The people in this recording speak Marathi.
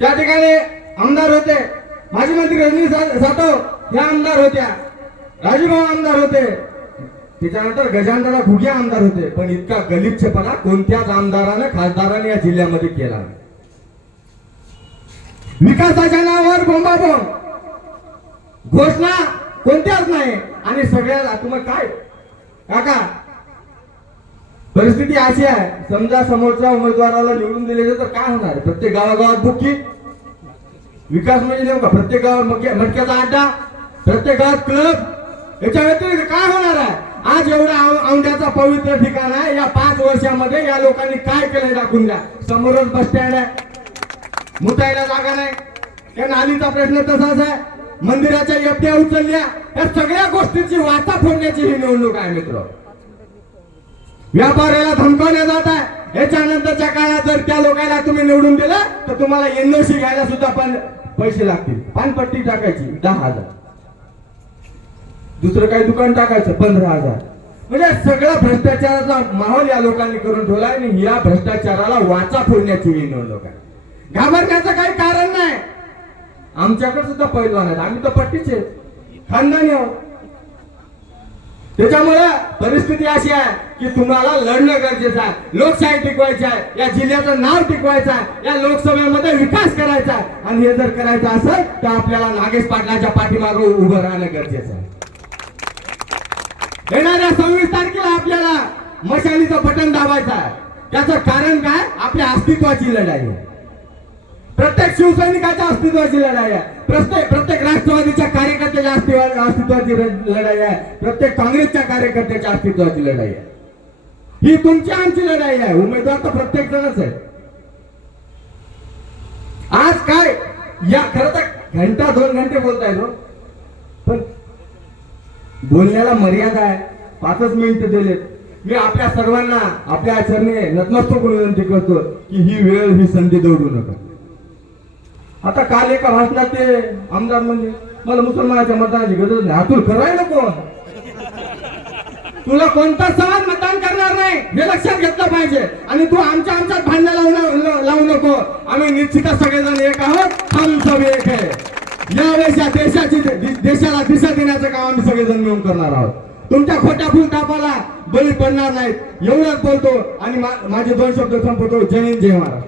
त्या ठिकाणी आमदार होते, माजी मंत्री रजनी सातव ह्या आमदार होत्या, राजूभाऊ आमदार होते, त्याच्यानंतर गजानन घुगे आमदार होते. पण इतका गलिच्छपणा कोणत्याच आमदाराने खासदाराने या जिल्ह्यामध्ये केला नाही. विकासाच्या नावावर बोंबाबोंब, घोषणा कोणत्याच नाही. आणि सगळ्यात तुम्हाला काय काका परिस्थिती अशी आहे, समजा समोरच्या उमेदवाराला निवडून दिले तर काय होणार? प्रत्येक गावागावात बुक्की. विकास म्हणजे नेमका प्रत्येक गावात मटक्याचा अड्डा, प्रत्येक गावात क्लब. याच्या व्यतिरिक्त काय होणार आहे? आज एवढा औंढ्याचा पवित्र ठिकाण आहे, या 5 वर्षामध्ये या लोकांनी काय केलंय दाखवून द्या. समोरच बस स्टँड आहे, मुतायला जागा नाही, त्या नालीचा प्रश्न तसाच आहे, मंदिराच्या एफड्या उचलल्या. या सगळ्या गोष्टींची वाचा फोडण्याची ही निवडणूक आहे मित्र. व्यापाऱ्याला धमकावल्या जात आहे. याच्यानंतरच्या काळात जर त्या लोकांना तुम्ही निवडून दिलं तर तुम्हाला एनओसी घ्यायला सुद्धा पण पैसे लागतील. पानपट्टी टाकायची 10,000, दुसरं काही दुकान टाकायचं 15,000. म्हणजे सगळा भ्रष्टाचाराचा माहोल या लोकांनी करून ठेवला आणि या भ्रष्टाचाराला वाचा फोडण्याची ही निवडणूक आहे. घाबरण्याचं काही कारण नाही. आमच्याकडे सुद्धा पैलवान आहेत, आम्ही तर पट्टीचे खानदानी आहोत. त्याच्यामुळे परिस्थिती अशी आहे की तुम्हाला लढणं गरजेचं आहे. लोकशाही टिकवायची आहे, या जिल्ह्याचं नाव टिकवायचं आहे, या लोकसभेमध्ये विकास करायचा आहे. आणि हे जर करायचं असेल तर आपल्याला नागेश पाटलाच्या पाठीमागे उभं राहणं गरजेचं आहे. येणाऱ्या 26 तारखेला आपल्याला मशालीचं बटन दाबायचं आहे. त्याचं कारण काय? आपल्या अस्तित्वाची लढाई आहे. प्रत्येक शिवसैनिकाच्या अस्तित्वाची लढाई आहे. प्रत्येक राष्ट्रवादीच्या कार्यकर्त्याच्या अस्तित्वाची लढाई आहे. प्रत्येक काँग्रेसच्या कार्यकर्त्याच्या अस्तित्वाची लढाई आहे. ही तुमची आमची लढाई आहे. उमेदवार तर प्रत्येक जणच आहे. आज काय या खरं तर घंटा 2 घंटे बोलताय तो, पण बोलण्याला मर्यादा आहे. 5च मिनिटं दिलेत. मी आपल्या सर्वांना आपल्या आचरणे नतमस्तक विनंती करतो की ही वेळ ही संधी दौडू नका. आता काल एका भाषणात ते आमदार म्हणजे मला मुसलमानाच्या मतदानाची गरज नाही. हातून करायला कोण? तुला कोणता समाज मतदान करणार नाही हे लक्षात घेतलं पाहिजे. आणि तू आमच्यात भांडण लावू नको. आम्ही निश्चितच सगळेजण एक आहोत, हम सब एक है. यावेळेस या देशाला दिशा देण्याचं काम आम्ही सगळेजण मिळून करणार आहोत. तुमच्या खोट्या फुलटापाला बळी पडणार नाहीत एवढंच बोलतो आणि माझे 2 शब्द संपवतो. जय हिंद, जय महाराष्ट्र.